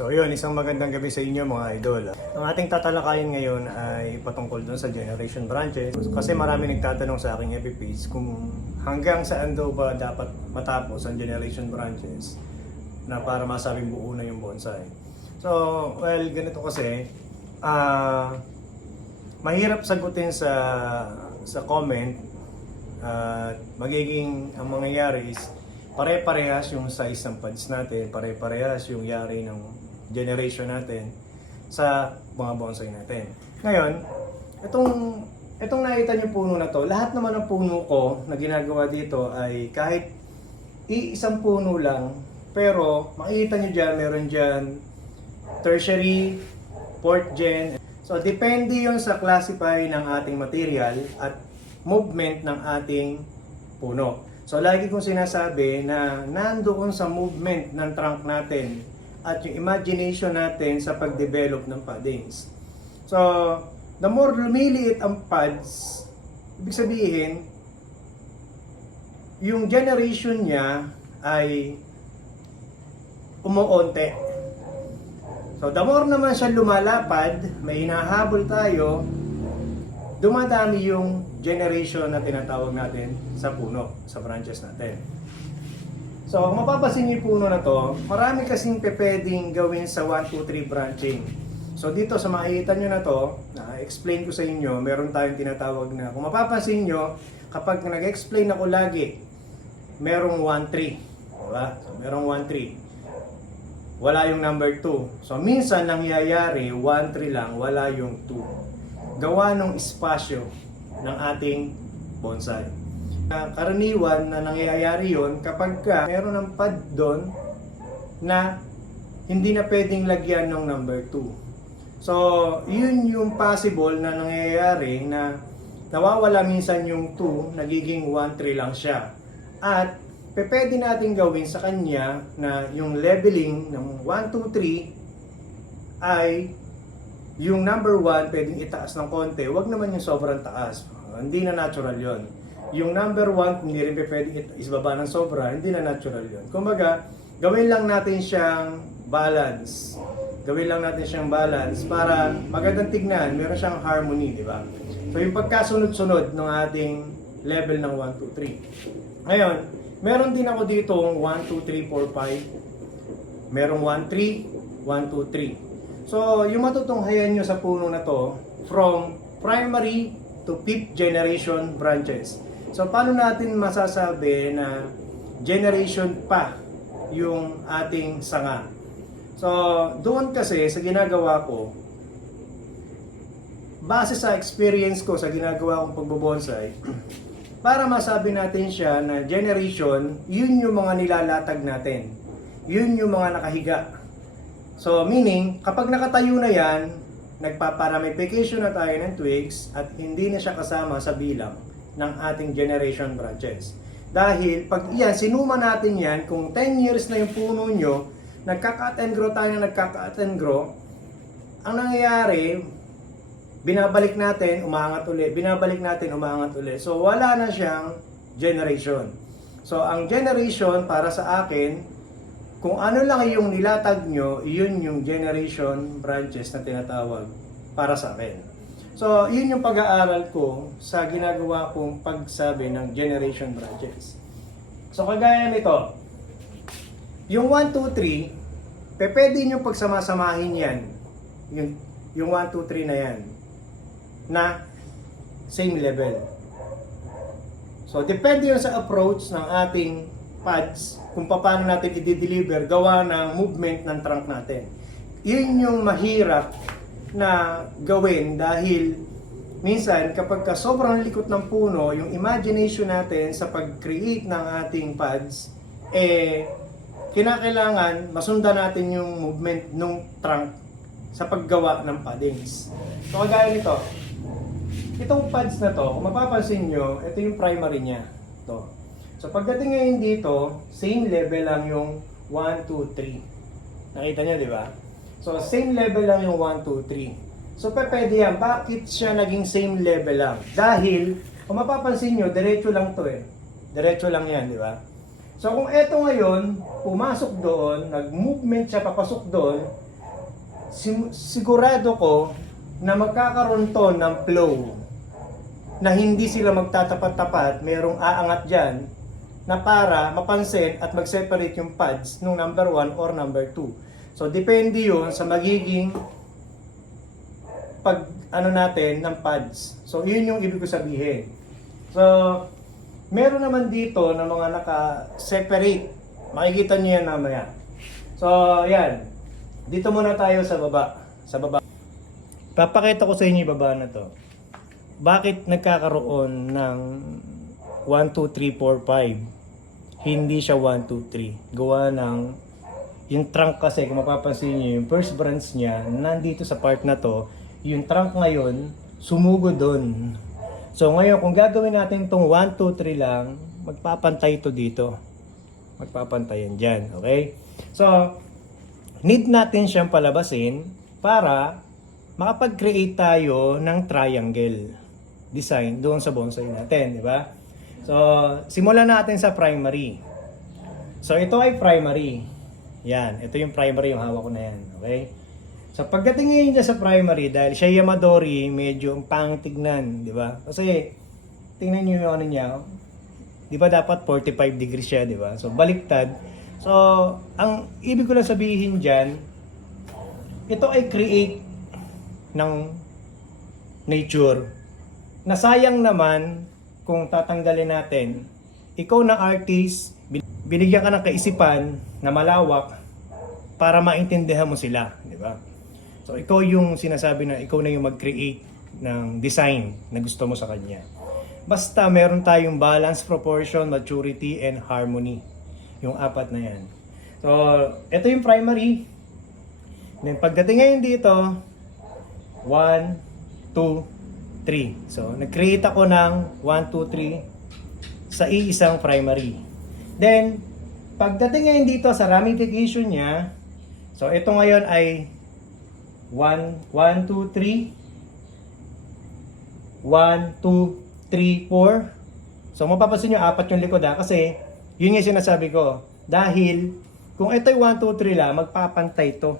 So yun, isang magandang gabi sa inyo mga idol. Ang ating tatalakayin ngayon ay patungkol dun sa generation branches. Kasi marami nagtatanong sa aking FB page kung hanggang saan daw ba dapat matapos ang generation branches na para masabing buo na yung bonsai. So, well, ganito kasi, mahirap sagutin sa comment at magiging ang mangyayari is pare-parehas yung size ng pads natin, pare-parehas yung yari ng generation natin sa mga bonsai natin. Ngayon, itong nakita niyo puno na to, lahat naman ng puno ko na ginagawa dito ay kahit iisang puno lang, pero makikita niyo dyan, meron dyan tertiary, fourth gen. So, depende yon sa classify ng ating material at movement ng ating puno. So, lagi kong sinasabi na nandoon sa movement ng trunk natin at yung imagination natin sa pag-develop ng paddings. So, the more lumiliit ang pads, ibig sabihin, yung generation niya ay umuunti. So, the more naman siya lumalapad, may hinahabol tayo, dumadami yung generation na tinatawag natin sa puno, sa branches natin. So, mapapansin niyo yung puno na to, marami kasing pwedeng gawin sa 1, 2, 3 branching. So, dito sa makikita nyo na to, na-explain ko sa inyo, meron tayong tinatawag na, kung mapapansin nyo, kapag nag-explain ako lagi, merong 1, 3. Diba? So, merong 1, 3. Wala yung number 2. So, minsan nangyayari, 1, 3 lang, wala yung 2. Gawa ng espasyo ng ating bonsai. Karaniwan na nangyayari yon kapag meron ng pad doon na hindi na pwedeng lagyan ng number 2. So, yun yung possible na nangyayari na nawawala minsan yung 2, nagiging 1, 3 lang siya. At pwede natin gawin sa kanya na yung leveling ng 1, 2, 3 ay yung number 1 pwedeng itaas ng konti, wag naman yung sobrang taas. Hindi na natural yon. Yung number 1 hindi rin pwedeng isbaba ng sobra, hindi na natural yon. Kumbaga, gawin lang natin siyang balance. Gawin lang natin siyang balance para magandang tignan, meron siyang harmony, di ba? So yung pagkasunod-sunod ng ating level ng 1, 2, 3. Ngayon, meron din ako dito 1, 2, 3, 4, 5. Merong 1, 3, 1, 2, 3. So, yung matutunghayan nyo sa puno na to, from primary to 5th generation branches. So, paano natin masasabi na generation pa yung ating sanga? So, doon kasi sa ginagawa ko, base sa experience ko sa ginagawa kong pagbobonsai, para masabi natin siya na generation, yun yung mga nilalatag natin. Yun yung mga nakahiga. So, meaning, kapag nakatayo na yan, nagpaparamification na tayo ng twigs at hindi na siya kasama sa bilang ng ating generation branches. Dahil, pag yan, sinuma natin yan, kung 10 years na yung puno nyo, nagka-cut and grow tayo na nagka-cut and grow, ang nangyayari, binabalik natin, umangat ulit, binabalik natin, umangat ulit. So, wala na siyang generation. So, ang generation para sa akin, kung ano lang yung nilatag nyo, yun yung generation branches na tinatawag para sa akin. So, yun yung pag-aaral ko sa ginagawa kong pagsabi ng generation branches. So, kagaya nito, yung 1, 2, 3, pwede nyo pagsamasamahin yan, yung 1, 2, 3 na yan, na same level. So, depende yun sa approach ng ating pads kung paano natin i-deliver gawa ng movement ng trunk natin. Yun yung mahirap na gawin dahil minsan kapag sobrang likot ng puno, yung imagination natin sa pag-create ng ating pads, kinakailangan masundan natin yung movement ng trunk sa paggawa ng paddings. So kagaya nito, itong pads na to, kung mapapansin nyo, ito yung primary niya. Ito. So pagdating ngayon dito, same level lang yung 1, 2, 3. Nakita niyo, di ba? So same level lang yung 1, 2, 3. So pwede yan. Bakit siya naging same level lang? Dahil, kung mapapansin nyo, diretso lang to eh. Diretso lang yan, di ba? So kung eto ngayon, pumasok doon, nag-movement siya papasok doon, sigurado ko na magkakaroon to ng flow na hindi sila magtatapat-tapat, merong aangat dyan na para mapansin at mag-separate yung pads nung number 1 or number 2. So, depende yun sa magiging pag ano natin ng pads. So, yun yung ibig ko sabihin. So, meron naman dito na mga naka-separate. Makikita nyo yan mamaya. So, yan. Dito muna tayo sa baba. Sa baba. Papakita ko sa inyo yung baba na to. Bakit nagkakaroon ng 1, 2, 3, 4, 5? Hindi siya 1, 2, 3. Gawa ng yung trunk kasi, kung mapapansin nyo, yung first branch niya, nandito sa part na to, yung trunk ngayon, sumugod doon. So ngayon, kung gagawin natin itong 1, 2, 3 lang, magpapantay ito dito. Magpapantayan dyan, okay? So, need natin siyang palabasin para makapag-create tayo ng triangle design doon sa bonsai natin, di ba? So, simulan natin sa primary. So, ito ay primary. Yan, ito yung primary, yung hawak ko na yan, okay? So, pagdating ngayon dyan sa primary, dahil siya Yamadori, medyo pang tignan, di ba? Kasi, tingnan nyo yung ano niya, di ba dapat 45 degrees siya, di ba? So, baliktad. So, ang ibig ko lang sabihin dyan, ito ay create ng nature. Nasayang naman kung tatanggalin natin, ikaw na artist, binigyan ka ng kaisipan na malawak para maintindihan mo sila, di ba? So, ikaw yung sinasabi na ikaw na yung mag-create ng design na gusto mo sa kanya. Basta meron tayong balance, proportion, maturity, and harmony. Yung apat na yan. So, ito yung primary. Then, pagdating ngayon dito, 1, 2, 3. So, nag-create ako ng 1, 2, 3 sa iisang primary. Then, pagdating ngayon dito sa ramification niya, so, ito ngayon ay 1, 2, 3. 1, 2, 3, 4. So, mapapansin nyo, apat yung likod kasi yun yung sinasabi ko. Dahil, kung ito ay 1, 2, 3 lang, magpapantay ito.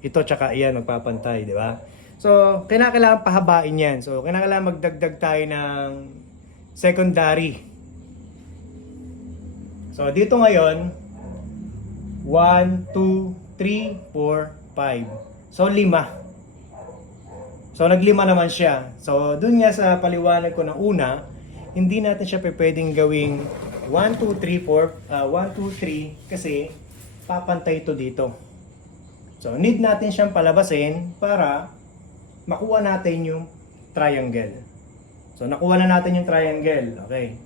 Ito tsaka iyan, magpapantay, di ba? So, kailangan pahabain yan. So, kailangan magdagdag tayo ng secondary. So, dito ngayon, 1, 2, 3, 4, 5. So, 5. So, naglima naman siya. So, dun nga sa paliwanag ko na una, hindi natin siya pwedeng gawing 1, 2, 3, 4, 1, 2, 3 kasi papantay ito dito. So, need natin siyang palabasin para makuha natin yung triangle. So, nakuha na natin yung triangle. Okay.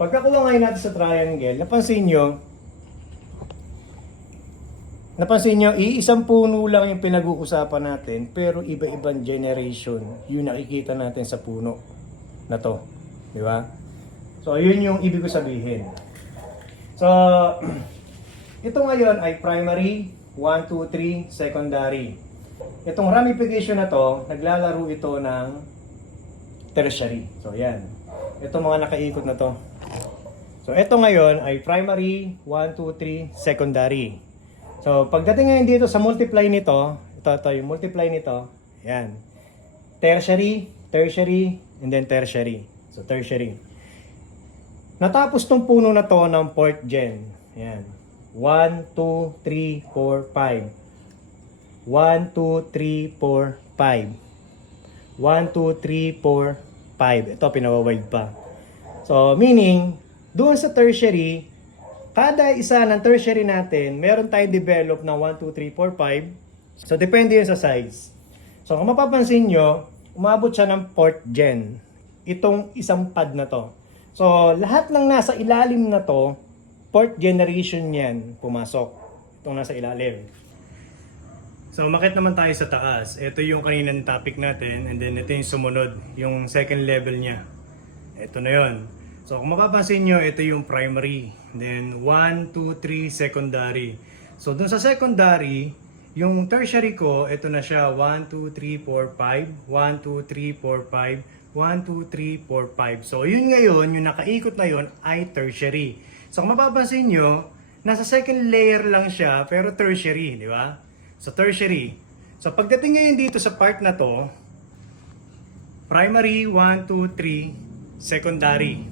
Pagkakuha ngayon natin sa triangle, napansin nyo, iisang puno lang yung pinag-uusapan natin, pero iba-ibang generation yung nakikita natin sa puno na to. Di ba? So, yun yung ibig ko sabihin. So, ito ngayon ay primary, 1, 2, 3, secondary. Itong ramification na to, naglalaro ito ng tertiary. So, yan. Ito mga nakaikot na to. So, ito ngayon ay primary, 1, 2, 3, secondary. So, pagdating ngayon dito sa multiply nito, ito yung multiply nito, yan. Tertiary, and then tertiary. So, tertiary. Natapos tong puno na to ng 4th gen. Yan. 1, 2, 3, 4, 5. 1, 2, 3, 4, 5. 1, 2, 3, 4, 5. Ito, pinawawide pa. So, meaning, doon sa tertiary, kada isa ng tertiary natin, meron tayong develop na 1, 2, 3, 4, 5. So, depende yun sa size. So, kung mapapansin nyo, umabot siya ng 4th gen. Itong isang pad na to. So, lahat ng nasa ilalim na to, 4th generation yan pumasok. Itong nasa ilalim. So, umakyat naman tayo sa taas. Ito yung kaninang topic natin, and then ito yung sumunod, yung second level niya. Ito na yun. So, kung mapapansin nyo, ito yung primary. Then, 1, 2, 3, secondary. So, dun sa secondary, yung tertiary ko, ito na siya, 1, 2, 3, 4, 5. 1, 2, 3, 4, 5. 1, 2, 3, 4, 5. So, yun ngayon, yung nakaikot na yun, ay tertiary. So, kung mapapansin nyo, nasa second layer lang siya, pero tertiary, di ba? So, tertiary. So pagdating ngayon dito sa part na to, primary, 1, 2, 3, secondary.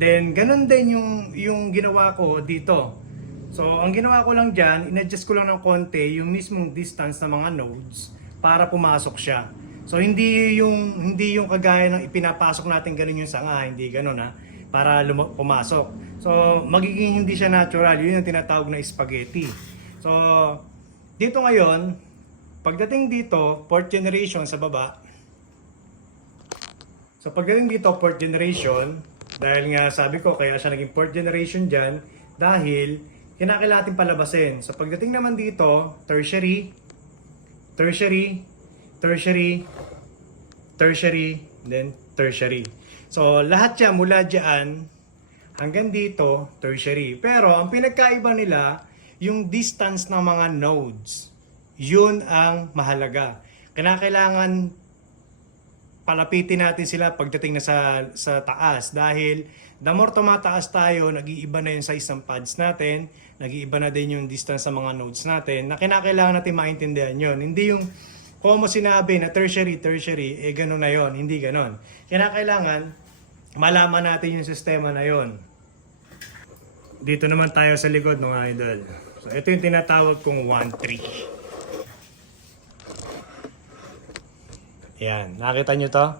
Then, ganun din yung ginawa ko dito. So, ang ginawa ko lang dyan, in-adjust ko lang ng konti yung mismong distance ng mga nodes para pumasok siya. So, hindi yung kagaya ng ipinapasok natin ganun yung sanga, hindi ganun ha, para pumasok. So, magiging hindi siya natural. Yun yung tinatawag na spaghetti. So, dito ngayon, pagdating dito, fourth generation sa baba. So, pagdating dito, fourth generation, dahil nga sabi ko, kaya siya naging fourth generation dyan, dahil kinakailangan natin palabasin. So pagdating naman dito, tertiary, tertiary, tertiary, tertiary, then tertiary. So lahat yan mula dyan hanggang dito, tertiary. Pero ang pinagkaiba nila, yung distance ng mga nodes. Yun ang mahalaga. Kinakailangan palapitin natin sila pagdating na sa taas dahil the more tumataas tayo, nag-iiba na yung size ng pads natin, nag-iiba na din yung distance sa mga nodes natin na kinakailangan natin maintindihan yun. Hindi yung kung mo sinabi na tertiary, gano'n na yon, hindi gano'n. Kinakailangan malaman natin yung sistema na yon. Dito naman tayo sa likod mga idol. So ito yung tinatawag kong 1-3. Yan, nakita nyo to?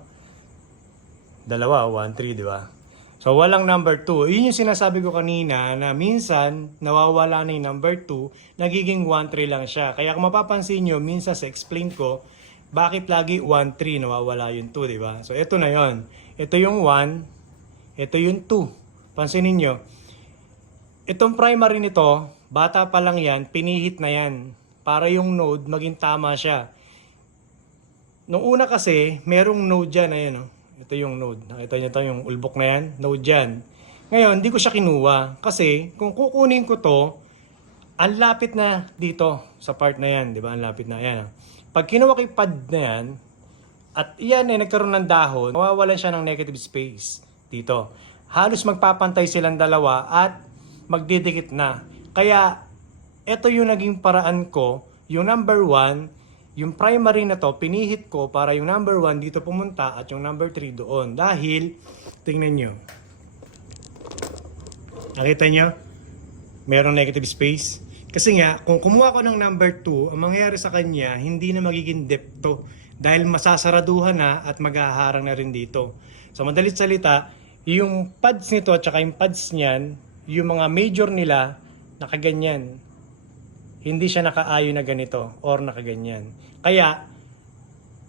Dalawa, 1-3, di ba? So, walang number 2. Yun yung sinasabi ko kanina na minsan nawawala na yung number 2, nagiging 1-3 lang siya. Kaya kung mapapansin nyo, minsan sa explain ko, bakit lagi 1-3 nawawala yung 2, di ba? So, ito na yon. Ito yung 1, ito yung 2. Pansinin nyo, itong primary nito, bata pa lang yan, pinihit na yan para yung node maging tama siya. Nung una kasi, merong node dyan, ayan o. Ito yung node. Nakita nyo ito, yung ulbok na yan. Node dyan. Ngayon, hindi ko siya kinuha. Kasi, kung kukunin ko to, ang lapit na dito sa part na yan. Di ba? Ang lapit na. Yan. Pag kinuha ko yung pad na yan, at yan ay nagkaroon ng dahon, mawawalan siya ng negative space dito. Halos magpapantay silang dalawa at magdidikit na. Kaya, ito yung naging paraan ko. Yung number 1, yung primary na to, pinihit ko para yung number 1 dito pumunta at yung number 3 doon. Dahil, tingnan nyo. Nakita nyo? Merong negative space. Kasi nga, kung kumuha ko ng number 2, ang mangyayari sa kanya, hindi na magiging depth to. Dahil masasaraduhan na at maghaharang na rin dito. So, madalit salita, yung pads nito at saka yung pads niyan, yung mga major nila, nakaganyan. Hindi siya nakaayon na ganito or nakaganyan. Kaya,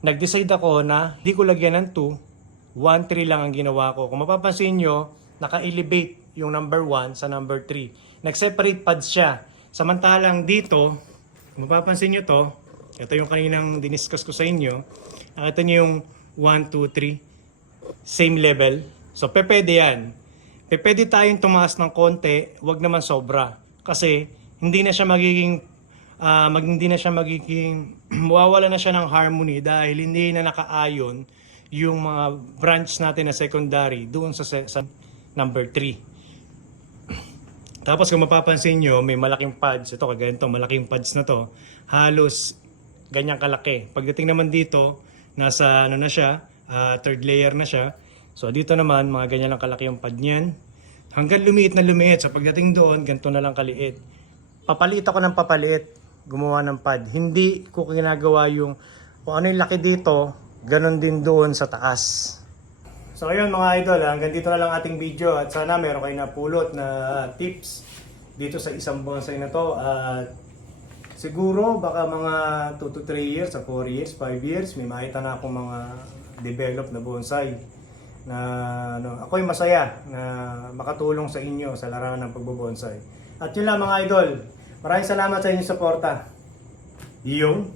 nag-decide ako na hindi ko lagyan ng 2, 1-3 lang ang ginawa ko. Kung mapapansin nyo, naka-elevate yung number 1 sa number 3. Nag-separate pads siya. Samantalang dito, mapapansin nyo to, ito yung kaninang diniscuss ko sa inyo, nakita nyo yung 1, 2, 3, same level. So, pwede yan. Pwede tayong tumaas ng konti, wag naman sobra. Kasi, hindi na siya magiging mawawala na siya ng harmony dahil hindi na nakaayon yung mga branch natin na secondary doon sa number 3. Tapos kung mapapansin nyo, may malaking pads. Ito, kaganito, malaking pads na to. Halos ganyang kalaki. Pagdating naman dito, nasa ano na siya, third layer na siya. So dito naman, mga ganyan lang kalaki yung pad niyan. Hanggang lumiit na lumiit. So pagdating doon, ganito na lang kaliit. Papalit ako ng papalit, gumawa ng pad. Hindi ko ginagawa yung kung ano yung laki dito, ganun din doon sa taas. So ayun mga idol, hanggang dito na lang ating video at sana meron kayo napulot na tips dito sa isang bonsai na to. At siguro baka mga 2 to 3 years, 4 years, 5 years, may makita na akong mga develop na bonsai na ako'y masaya na makatulong sa inyo sa larangan ng pagbobonsai. At yun lang mga idol, maraming salamat sa inyong suporta. Yung